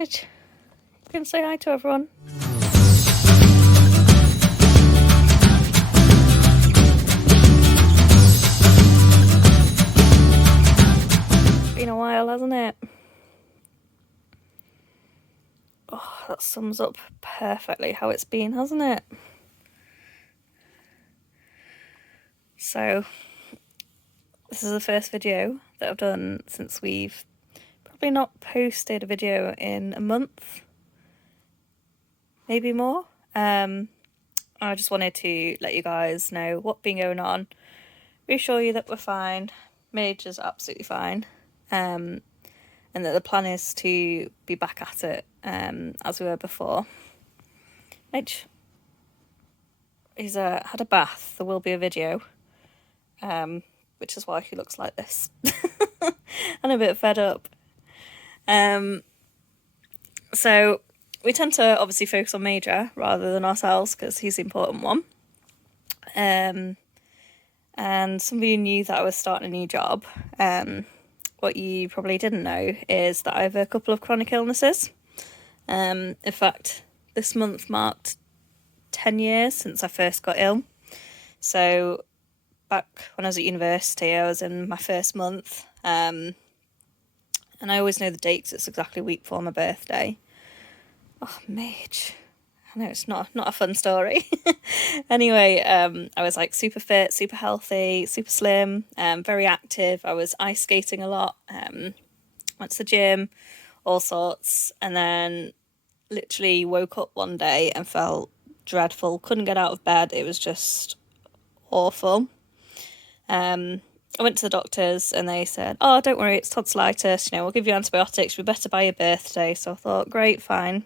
Which, you can say hi to everyone. Been a while, hasn't it? Oh, that sums up perfectly how it's been, hasn't it? So, this is the first video that I've done since we've probably not posted a video in a month, maybe more. I just wanted to let you guys know what's been going on, reassure you that we're fine, Major's absolutely fine, and that the plan is to be back at it as we were before. Midge, he's had a bath. There will be a video, which is why he looks like this. And a bit fed up. So we tend to obviously focus on Major rather than ourselves because he's the important one. And some of you knew that I was starting a new job. What you probably didn't know is that I have a couple of chronic illnesses. In fact, this month marked 10 years since I first got ill. So back when I was at university, I was in my first month. And I always know the date because it's exactly a week before my birthday. Oh, Mage. I know it's not a fun story. Anyway, I was like super fit, super healthy, super slim, very active. I was ice skating a lot, went to the gym, all sorts, and then literally woke up one day and felt dreadful. Couldn't get out of bed. It was just awful. I went to the doctors and they said, oh, don't worry, it's tonsillitis, we'll give you antibiotics, we'll be better by your birthday. So I thought, great, fine.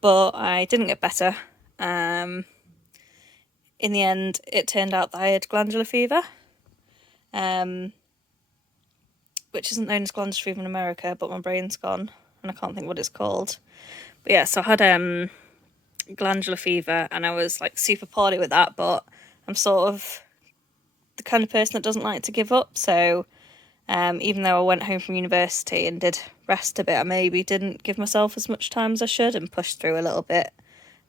But I didn't get better. In the end, it turned out that I had glandular fever, which isn't known as glandular fever in America, but my brain's gone and I can't think what it's called. But yeah, so I had glandular fever and I was like super poorly with that, but I'm sort of the kind of person that doesn't like to give up. So even though I went home from university and did rest a bit, I maybe didn't give myself as much time as I should and pushed through a little bit,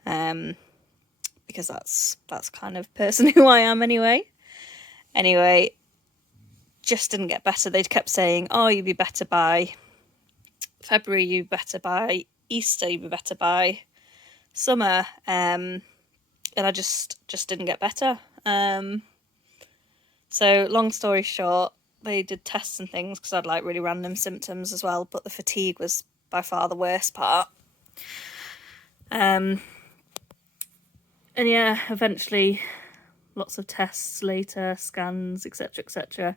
because that's kind of person who I am anyway. Anyway, just didn't get better. They kept saying, oh, you'll be better by February, you'll be better by Easter, you'll be better by summer, and I just didn't get better. So long story short, they did tests and things because I had like really random symptoms as well, but the fatigue was by far the worst part. And yeah, eventually lots of tests later, scans, etc.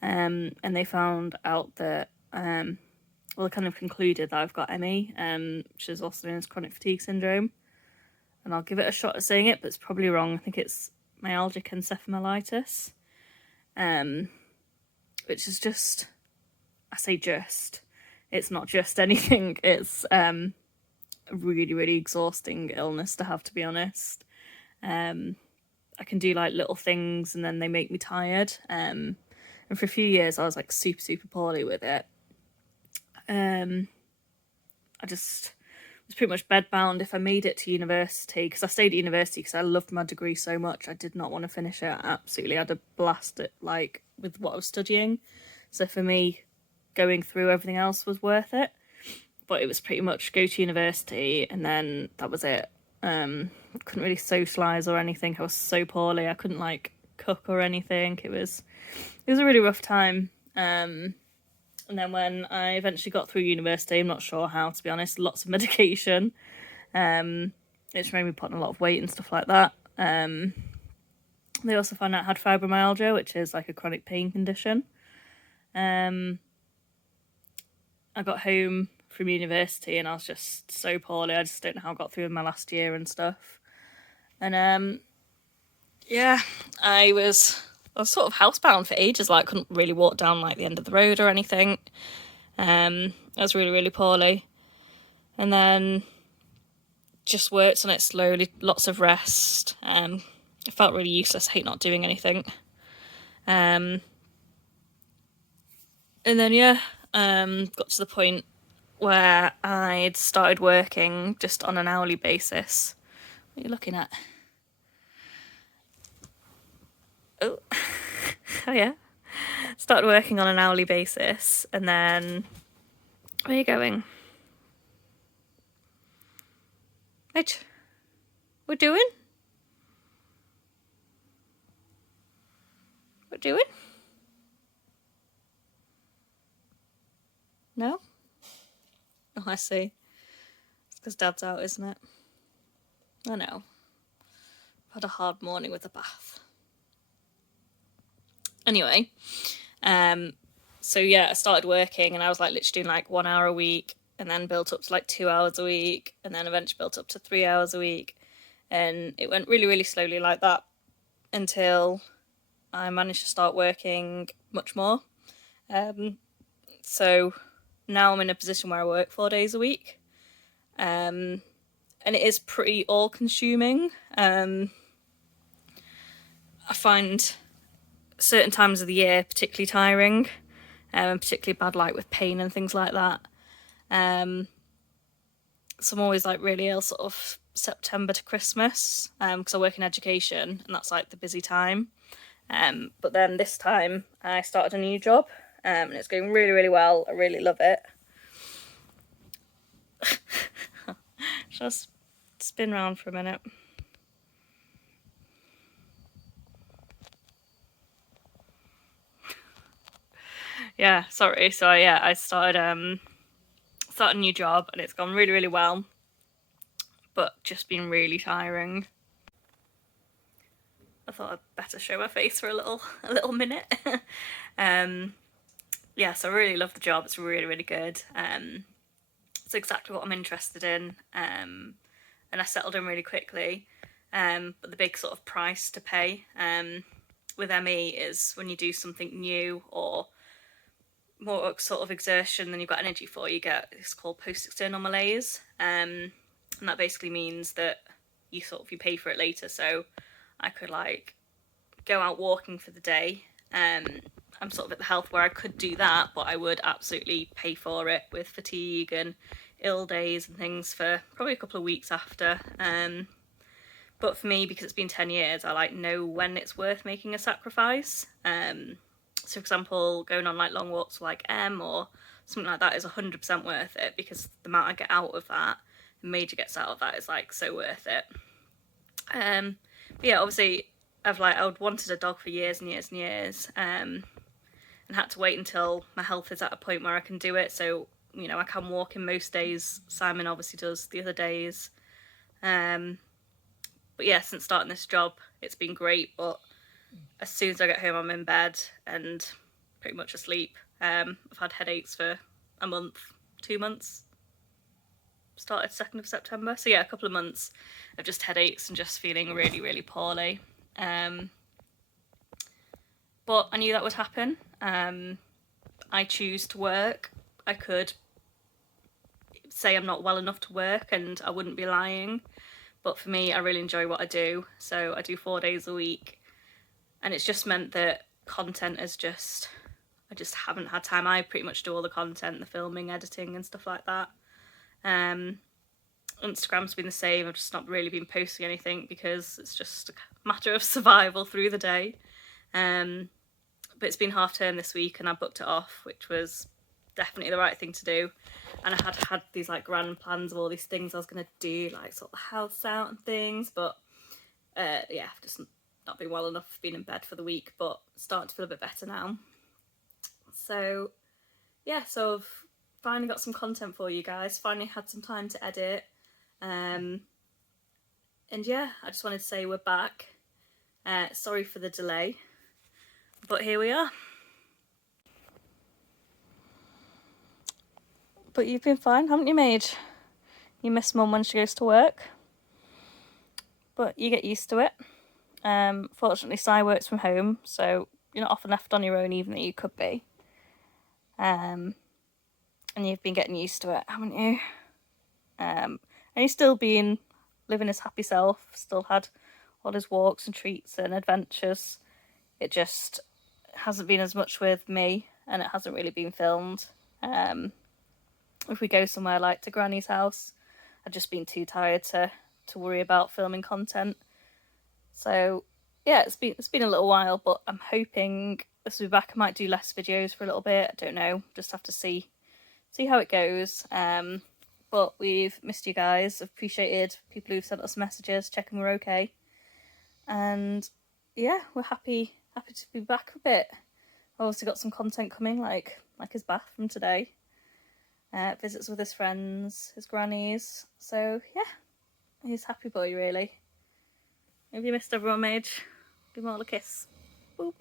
And they found out that, they kind of concluded that I've got ME, which is also known as chronic fatigue syndrome. And I'll give it a shot at saying it, but it's probably wrong. I think it's myalgic encephalomyelitis. Which is just, I say just, it's not just anything, it's a really, really exhausting illness to have, to be honest. I can do like little things and then they make me tired, and for a few years I was like super poorly with it. I just was pretty much bedbound if I made it to university, because I stayed at university because I loved my degree so much. I did not want to finish it. I absolutely had to blast it like with what I was studying. So for me, going through everything else was worth it. But it was pretty much go to university and then that was it. Couldn't really socialise or anything. I was so poorly. I couldn't like cook or anything. It was a really rough time. And then when I eventually got through university, I'm not sure how, to be honest, lots of medication. It's made me put on a lot of weight and stuff like that. They also found out I had fibromyalgia, which is like a chronic pain condition. I got home from university and I was just so poorly. I just don't know how I got through my last year and stuff. And yeah, I was sort of housebound for ages. Like, couldn't really walk down like the end of the road or anything. I was really, really poorly. And then just worked on it slowly, lots of rest. I felt really useless, hate not doing anything. And then, yeah, got to the point where I'd started working just on an hourly basis. What are you looking at? Oh, oh yeah. Started working on an hourly basis, and then where are you going? Mitch, we're doing? What doing? No? Oh, I see. It's because Dad's out, isn't it? I know. I've had a hard morning with a bath. Anyway, so yeah, I started working and I was like literally doing like 1 hour a week, and then built up to like 2 hours a week, and then eventually built up to 3 hours a week. And it went really, really slowly like that until I managed to start working much more. So now I'm in a position where I work 4 days a week. And it is pretty all-consuming. I find certain times of the year particularly tiring, and particularly bad, like with pain and things like that. So I'm always like really ill sort of September to Christmas, because I work in education and that's like the busy time. But then this time I started a new job, and it's going really, really well. I really love it. Just spin round for a minute. Yeah, sorry. So yeah, I started a new job, and it's gone really, really well, but just been really tiring. I thought I'd better show my face for a little minute. Yeah, so I really love the job. It's really, really good. It's exactly what I'm interested in, and I settled in really quickly. But the big sort of price to pay with ME is when you do something new or more sort of exertion than you've got energy for, you get, it's called post-external malaise, and that basically means that you pay for it later. So I could like go out walking for the day. I'm sort of at the health where I could do that, but I would absolutely pay for it with fatigue and ill days and things for probably a couple of weeks after. But for me, because it's been 10 years, I like know when it's worth making a sacrifice. So for example, going on like long walks like or something like that is 100% worth it, because the amount I get out of that, the Major gets out of that, is like so worth it. But yeah, obviously I'd wanted a dog for years and years and years, and had to wait until my health is at a point where I can do it. So, you know, I can walk in most days. Simon obviously does the other days. But yeah, since starting this job, it's been great. But as soon as I get home, I'm in bed and pretty much asleep. I've had headaches for a month, 2 months. Started 2nd of September. So yeah, a couple of months of just headaches and just feeling really, really poorly. But I knew that would happen. I choose to work. I could say I'm not well enough to work and I wouldn't be lying. But for me, I really enjoy what I do. So I do 4 days a week. And it's just meant that content is just, I just haven't had time. I pretty much do all the content, the filming, editing and stuff like that. Instagram's been the same. I've just not really been posting anything because it's just a matter of survival through the day. But it's been half term this week and I booked it off, which was definitely the right thing to do. And I had these like grand plans of all these things I was going to do, like sort of the house out and things, but yeah, I've just not been well enough, been in bed for the week, but starting to feel a bit better now. So yeah, so I've finally got some content for you guys, finally had some time to edit, and yeah, I just wanted to say we're back. Sorry for the delay, but here we are. But you've been fine, haven't you, Mage? You miss Mum when she goes to work, but you get used to it. Fortunately, Si works from home, so you're not often left on your own, even though you could be. And you've been getting used to it, haven't you? And he's still been living his happy self, still had all his walks and treats and adventures. It just hasn't been as much with me, and it hasn't really been filmed. if we go somewhere like to Granny's house. I've just been too tired to worry about filming content. So yeah, it's been a little while, but I'm hoping this will be back. I might do less videos for a little bit. I don't know. Just have to see how it goes. But we've missed you guys. I've appreciated people who've sent us messages, checking we're okay. And yeah, we're happy to be back a bit. I've also got some content coming, like his bath from today. Visits with his friends, his grannies. So yeah, he's a happy boy, really. Have you missed everyone, Mage? Give them all a kiss. Boop.